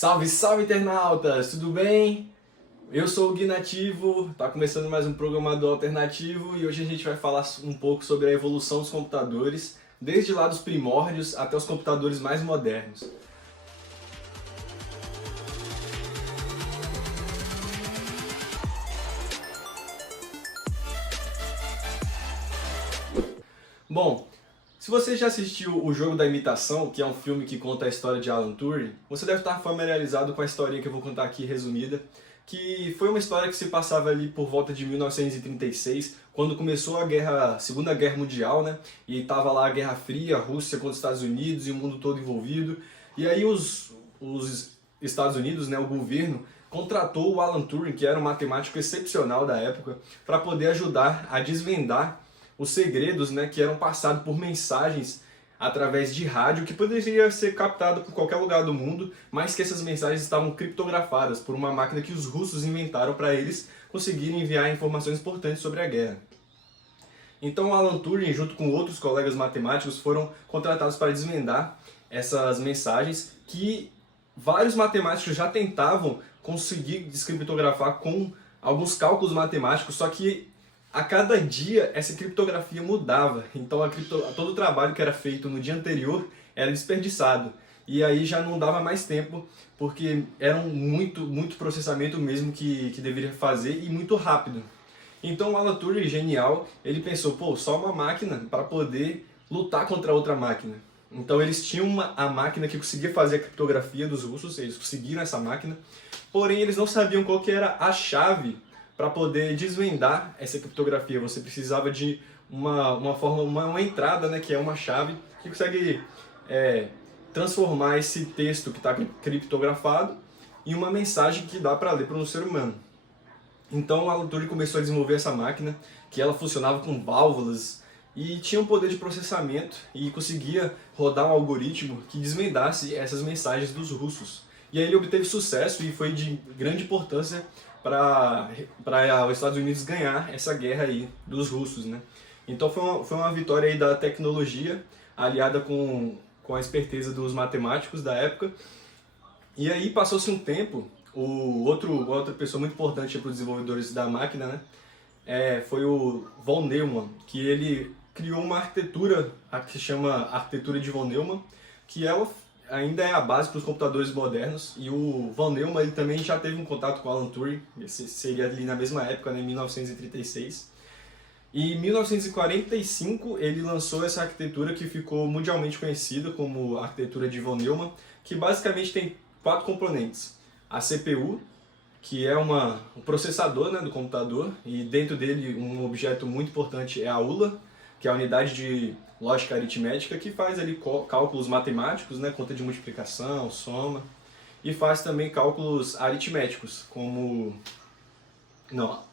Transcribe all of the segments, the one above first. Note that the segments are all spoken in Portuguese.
Salve, salve internautas, tudo bem? Eu sou o Gui Nativo, tá começando mais um programador alternativo e hoje a gente vai falar um pouco sobre a evolução dos computadores, desde lá dos primórdios até os computadores mais modernos. Bom, se você já assistiu O Jogo da Imitação, que é um filme que conta a história de Alan Turing, você deve estar familiarizado com a historinha que eu vou contar aqui resumida, que foi uma história que se passava ali por volta de 1936, quando começou a Segunda Guerra Mundial, né? E estava lá a Guerra Fria, a Rússia contra os Estados Unidos e o mundo todo envolvido. E aí os Estados Unidos, né, o governo, contratou o Alan Turing, que era um matemático excepcional da época, para poder ajudar a desvendar os segredos, né, que eram passados por mensagens através de rádio, que poderia ser captado por qualquer lugar do mundo, mas que essas mensagens estavam criptografadas por uma máquina que os russos inventaram para eles conseguirem enviar informações importantes sobre a guerra. Então Alan Turing, junto com outros colegas matemáticos, foram contratados para desvendar essas mensagens que vários matemáticos já tentavam conseguir descriptografar com alguns cálculos matemáticos, só que a cada dia essa criptografia mudava, então todo o trabalho que era feito no dia anterior era desperdiçado. E aí já não dava mais tempo, porque era muito processamento mesmo que deveria fazer e muito rápido. Então o Alan Turing, genial, ele pensou, pô, só uma máquina para poder lutar contra outra máquina. Então eles tinham a máquina que conseguia fazer a criptografia dos russos, eles conseguiram essa máquina, porém eles não sabiam qual que era a chave para poder desvendar essa criptografia. Você precisava de uma entrada, né, que é uma chave, que consegue transformar esse texto que está criptografado em uma mensagem que dá para ler para um ser humano. Então o Alan Turing começou a desenvolver essa máquina, que ela funcionava com válvulas e tinha um poder de processamento e conseguia rodar um algoritmo que desvendasse essas mensagens dos russos. E aí ele obteve sucesso e foi de grande importância para os Estados Unidos ganhar essa guerra aí dos russos, né? Então foi uma vitória aí da tecnologia aliada com a esperteza dos matemáticos da época. E aí passou-se um tempo, outra pessoa muito importante para os desenvolvedores da máquina, né? Foi o von Neumann, que ele criou uma arquitetura que se chama arquitetura de von Neumann, que ela ainda é a base para os computadores modernos, e o von Neumann ele também já teve um contato com o Alan Turing, seria ali na mesma época, né, em 1936. E em 1945 ele lançou essa arquitetura que ficou mundialmente conhecida como arquitetura de von Neumann, que basicamente tem 4 componentes. A CPU, que é o processador, né, do computador, e dentro dele um objeto muito importante é a ULA, que é a unidade de lógica aritmética, que faz ali cálculos matemáticos, né, conta de multiplicação, soma, e faz também cálculos aritméticos,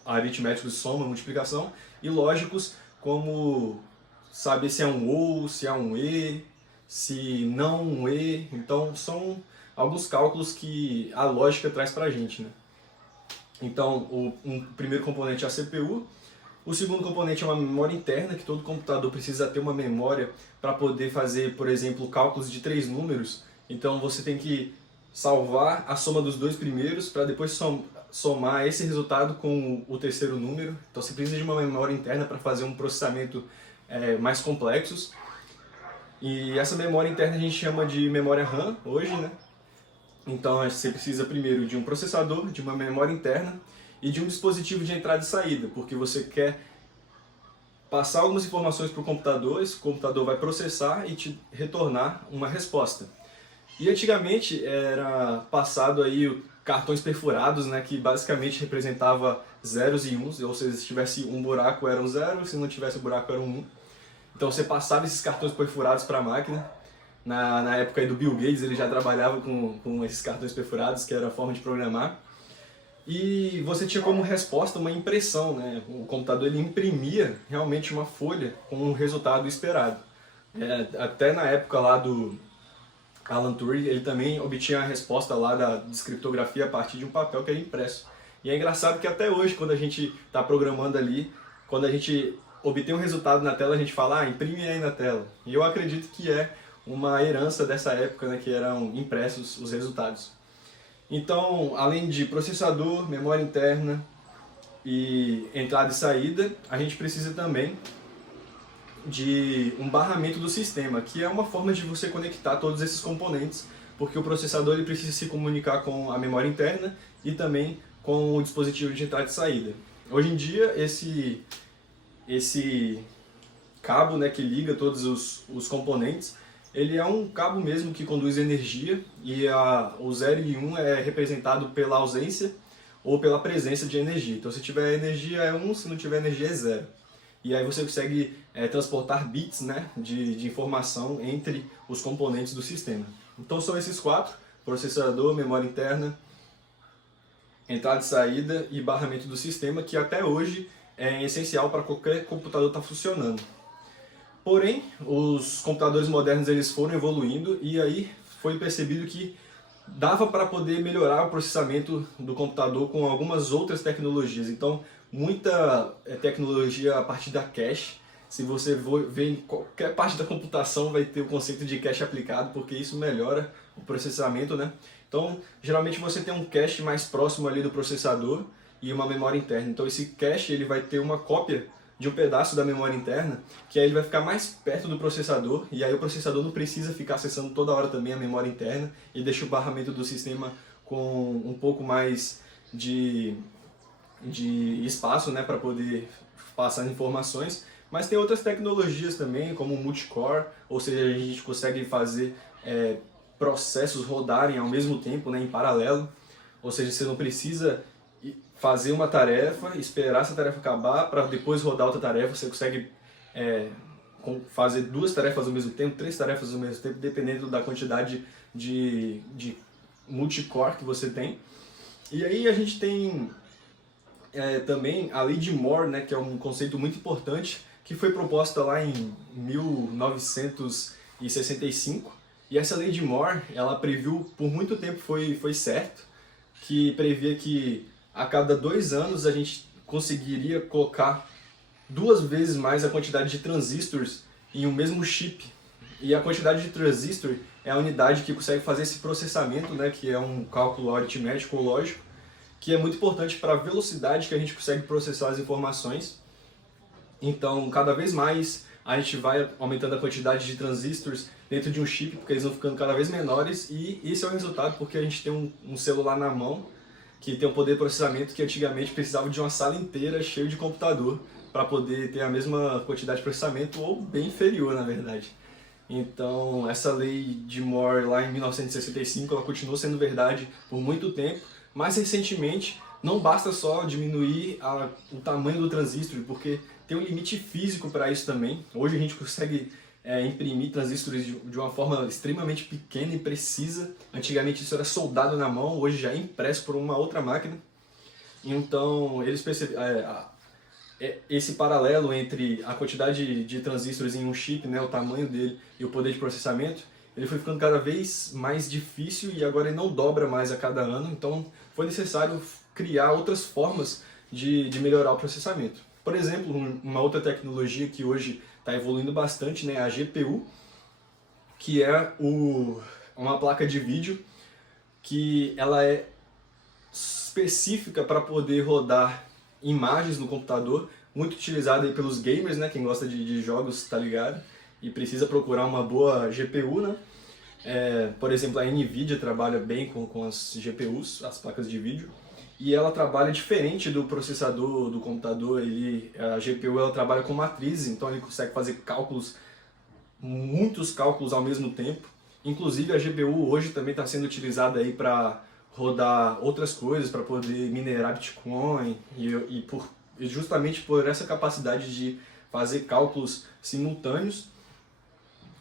aritméticos, soma, multiplicação, e lógicos, como saber se é um OU, se é um E, se não um E. Então são alguns cálculos que a lógica traz pra gente, né? Então um primeiro componente é a CPU. O segundo componente é uma memória interna, que todo computador precisa ter uma memória para poder fazer, por exemplo, cálculos de 3 números. Então você tem que salvar a soma dos 2 primeiros para depois somar esse resultado com o terceiro número. Então você precisa de uma memória interna para fazer um processamento mais complexos. E essa memória interna a gente chama de memória RAM hoje, né? Então você precisa primeiro de um processador, de uma memória interna e de um dispositivo de entrada e saída, porque você quer passar algumas informações para o computador, esse computador vai processar e te retornar uma resposta. E antigamente era passado aí cartões perfurados, né, que basicamente representava zeros e uns, ou seja, se tivesse um buraco era um zero, se não tivesse um buraco era um 1. Então você passava esses cartões perfurados para a máquina. Na época aí do Bill Gates ele já trabalhava com esses cartões perfurados, que era a forma de programar. E você tinha como resposta uma impressão, né? O computador ele imprimia realmente uma folha com o resultado esperado. Até na época lá do Alan Turing, ele também obtinha a resposta lá da descriptografia a partir de um papel que era impresso. E é engraçado que até hoje, quando a gente está programando ali, quando a gente obtém um resultado na tela, a gente fala, imprime aí na tela. E eu acredito que é uma herança dessa época, né, que eram impressos os resultados. Então, além de processador, memória interna e entrada e saída, a gente precisa também de um barramento do sistema, que é uma forma de você conectar todos esses componentes, porque o processador ele precisa se comunicar com a memória interna e também com o dispositivo de entrada e saída. Hoje em dia, esse cabo, né, que liga todos os componentes, ele é um cabo mesmo que conduz energia, e o 0 e 1 é representado pela ausência ou pela presença de energia. Então, se tiver energia é 1, se não tiver energia é 0. E aí você consegue transportar bits, né, de informação entre os componentes do sistema. Então são esses quatro: processador, memória interna, entrada e saída e barramento do sistema, que até hoje é essencial para qualquer computador estar funcionando. Porém, os computadores modernos eles foram evoluindo e aí foi percebido que dava para poder melhorar o processamento do computador com algumas outras tecnologias. Então, muita tecnologia a partir da cache. Se você ver em qualquer parte da computação vai ter o conceito de cache aplicado, porque isso melhora o processamento, né? Então, geralmente você tem um cache mais próximo ali do processador e uma memória interna. Então, esse cache ele vai ter uma cópia de um pedaço da memória interna, que aí ele vai ficar mais perto do processador, e aí o processador não precisa ficar acessando toda hora também a memória interna, e deixa o barramento do sistema com um pouco mais de espaço, né, para poder passar informações. Mas tem outras tecnologias também, como o multicore, ou seja, a gente consegue fazer processos rodarem ao mesmo tempo, né, em paralelo, ou seja, você não precisa fazer uma tarefa, esperar essa tarefa acabar para depois rodar outra tarefa. Você consegue fazer duas tarefas ao mesmo tempo, três tarefas ao mesmo tempo, dependendo da quantidade de multicore que você tem. E aí a gente tem também a lei de Moore, né, que é um conceito muito importante, que foi proposta lá em 1965. E essa lei de Moore, ela previu, por muito tempo foi certo, que previa que a cada 2 anos a gente conseguiria colocar 2 vezes mais a quantidade de transistores em um mesmo chip. E a quantidade de transistor é a unidade que consegue fazer esse processamento, né, que é um cálculo aritmético ou lógico, que é muito importante para a velocidade que a gente consegue processar as informações. Então, cada vez mais a gente vai aumentando a quantidade de transistores dentro de um chip, porque eles vão ficando cada vez menores, e isso é o resultado porque a gente tem um celular na mão que tem um poder de processamento que antigamente precisava de uma sala inteira cheia de computador para poder ter a mesma quantidade de processamento, ou bem inferior, na verdade. Então, essa lei de Moore lá em 1965, ela continuou sendo verdade por muito tempo. Mais recentemente, não basta só diminuir o tamanho do transistor, porque tem um limite físico para isso também. Hoje a gente consegue imprimir transistores de uma forma extremamente pequena e precisa. Antigamente isso era soldado na mão, hoje já é impresso por uma outra máquina. Então eles perceberam esse paralelo entre a quantidade de transistores em um chip, né, o tamanho dele e o poder de processamento, ele foi ficando cada vez mais difícil e agora ele não dobra mais a cada ano. Então foi necessário criar outras formas de melhorar o processamento. Por exemplo, uma outra tecnologia que hoje está evoluindo bastante, né, a GPU, que é uma placa de vídeo que ela é específica para poder rodar imagens no computador, muito utilizada aí pelos gamers, né, quem gosta de jogos está ligado, e precisa procurar uma boa GPU, né? Por exemplo, a NVIDIA trabalha bem com as GPUs, as placas de vídeo, e ela trabalha diferente do processador do computador. A GPU ela trabalha com matrizes, então ele consegue fazer cálculos, muitos cálculos ao mesmo tempo. Inclusive a GPU hoje também está sendo utilizada aí para rodar outras coisas, para poder minerar Bitcoin, e justamente por essa capacidade de fazer cálculos simultâneos.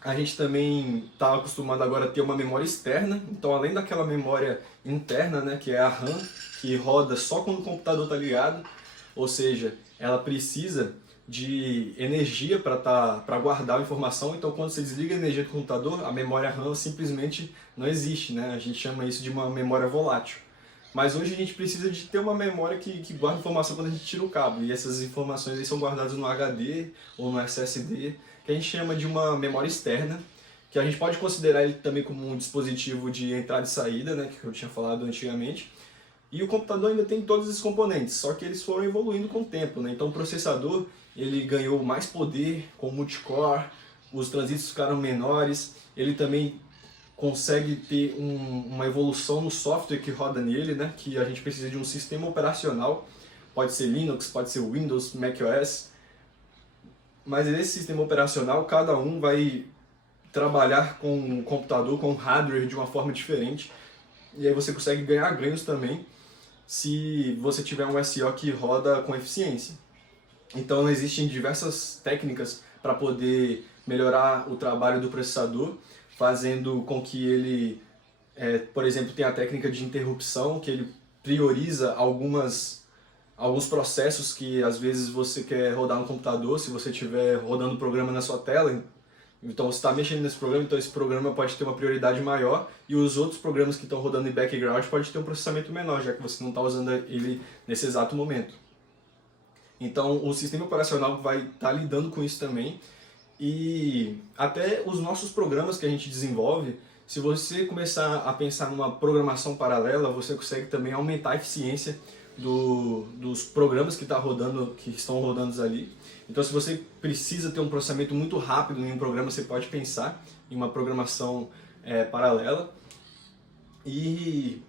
A gente também está acostumado agora a ter uma memória externa, então além daquela memória interna, né, que é a RAM, que roda só quando o computador está ligado, ou seja, ela precisa de energia para guardar a informação. Então quando você desliga a energia do computador, a memória RAM simplesmente não existe, né? A gente chama isso de uma memória volátil. Mas hoje a gente precisa de ter uma memória que guarda informação quando a gente tira o cabo, e essas informações aí são guardadas no HD ou no SSD, que a gente chama de uma memória externa, que a gente pode considerar ele também como um dispositivo de entrada e saída, né, que eu tinha falado antigamente. E o computador ainda tem todos esses componentes, só que eles foram evoluindo com o tempo, né? Então o processador ele ganhou mais poder com multicore, os transistores ficaram menores, ele também consegue ter uma evolução no software que roda nele, né? Que a gente precisa de um sistema operacional, pode ser Linux, pode ser Windows, macOS, mas esse sistema operacional, cada um vai trabalhar com o computador, com o hardware de uma forma diferente, e aí você consegue ganhar ganhos também se você tiver um SO que roda com eficiência. Então existem diversas técnicas para poder melhorar o trabalho do processador, fazendo com que ele, por exemplo, tenha a técnica de interrupção, que ele prioriza alguns processos que às vezes você quer rodar no computador, se você estiver rodando o programa na sua tela. Então você está mexendo nesse programa, então esse programa pode ter uma prioridade maior e os outros programas que estão rodando em background pode ter um processamento menor, já que você não está usando ele nesse exato momento. Então o sistema operacional vai estar lidando com isso também, e até os nossos programas que a gente desenvolve, se você começar a pensar numa programação paralela, você consegue também aumentar a eficiência dos programas que estão rodando ali. Então, se você precisa ter um processamento muito rápido em um programa, você pode pensar em uma programação paralela. E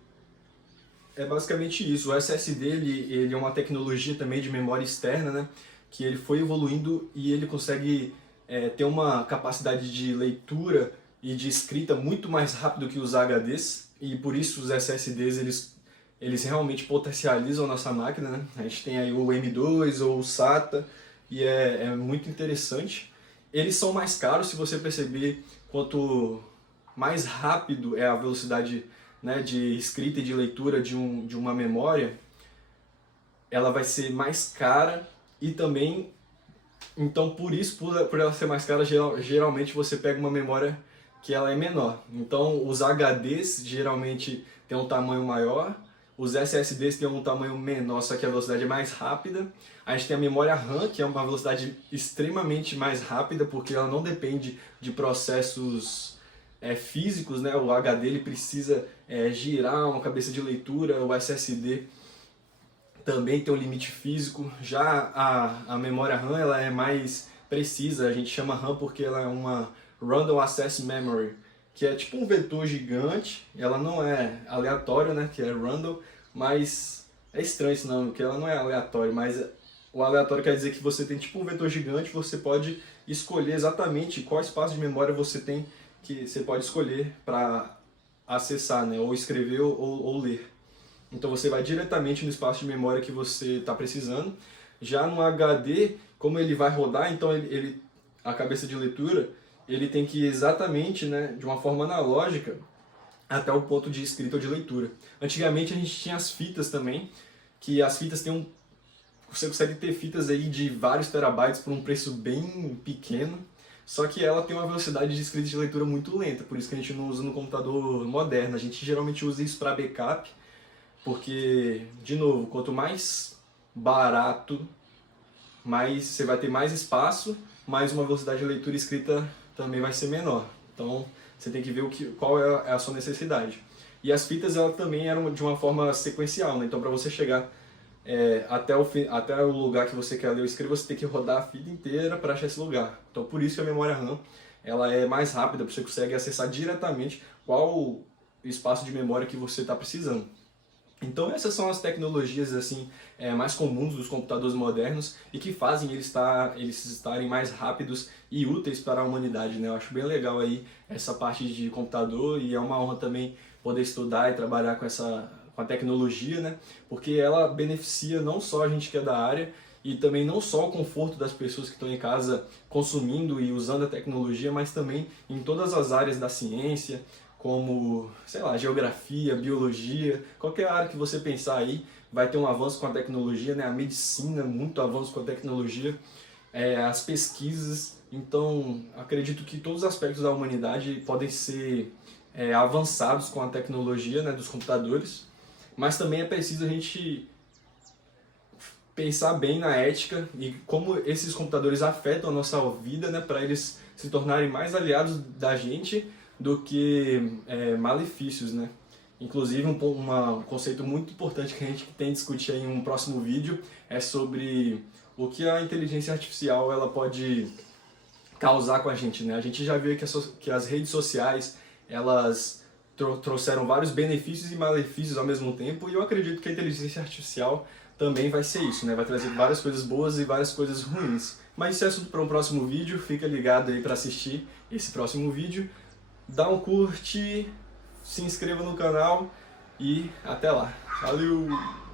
é basicamente isso. O SSD ele é uma tecnologia também de memória externa, né? Que ele foi evoluindo e ele consegue ter uma capacidade de leitura e de escrita muito mais rápido que os HDs. E por isso os SSDs eles realmente potencializam a nossa máquina, né? A gente tem aí o M2 ou o SATA, e é muito interessante. Eles são mais caros, se você perceber, quanto mais rápido é a velocidade, né, de escrita e de leitura de uma memória, ela vai ser mais cara. E também, então por isso, por ela ser mais cara, geralmente você pega uma memória que ela é menor. Então os HDs geralmente têm um tamanho maior, os SSDs têm um tamanho menor, só que a velocidade é mais rápida. A gente tem a memória RAM, que é uma velocidade extremamente mais rápida, porque ela não depende de processos físicos, né? O HD ele precisa girar uma cabeça de leitura, o SSD também tem um limite físico. Já a memória RAM ela é mais precisa, a gente chama RAM porque ela é uma Random Access Memory, que é tipo um vetor gigante. Ela não é aleatória, né, que é random, mas é estranho isso não, porque ela não é aleatória, mas o aleatório quer dizer que você tem tipo um vetor gigante, você pode escolher exatamente qual espaço de memória você tem, que você pode escolher para acessar, né, ou escrever ou ler. Então você vai diretamente no espaço de memória que você está precisando. Já no HD, como ele vai rodar, então a cabeça de leitura ele tem que ir exatamente, né, de uma forma analógica até o ponto de escrita ou de leitura. Antigamente a gente tinha as fitas também, que as fitas você consegue ter fitas aí de vários terabytes por um preço bem pequeno, só que ela tem uma velocidade de escrita e de leitura muito lenta, por isso que a gente não usa no computador moderno. A gente geralmente usa isso para backup, porque, de novo, quanto mais barato, mais você vai ter mais espaço, mais uma velocidade de leitura e escrita também vai ser menor. Então você tem que ver qual é a sua necessidade. E as fitas ela também eram de uma forma sequencial, né? Então para você chegar até o lugar que você quer ler ou escrever, você tem que rodar a fita inteira para achar esse lugar. Então por isso que a memória RAM ela é mais rápida, você consegue acessar diretamente qual o espaço de memória que você está precisando. Então essas são as tecnologias assim mais comuns dos computadores modernos e que fazem eles estarem mais rápidos e úteis para a humanidade, né? Eu acho bem legal aí essa parte de computador, e é uma honra também poder estudar e trabalhar com a tecnologia, né? Porque ela beneficia não só a gente que é da área, e também não só o conforto das pessoas que estão em casa consumindo e usando a tecnologia, mas também em todas as áreas da ciência, como, sei lá, geografia, biologia, qualquer área que você pensar aí, vai ter um avanço com a tecnologia, né? A medicina, muito avanço com a tecnologia, as pesquisas. Então, acredito que todos os aspectos da humanidade podem ser avançados com a tecnologia, né, dos computadores, mas também é preciso a gente pensar bem na ética e como esses computadores afetam a nossa vida, né, para eles se tornarem mais aliados da gente do que malefícios, né? Inclusive, um conceito muito importante que a gente tem que discutir em um próximo vídeo é sobre o que a inteligência artificial ela pode causar com a gente, né? A gente já viu que as redes sociais, elas trouxeram vários benefícios e malefícios ao mesmo tempo, e eu acredito que a inteligência artificial também vai ser isso, né? Vai trazer várias coisas boas e várias coisas ruins. Mas isso é assunto para um próximo vídeo, fica ligado aí para assistir esse próximo vídeo. Dá um curte, se inscreva no canal e até lá. Valeu!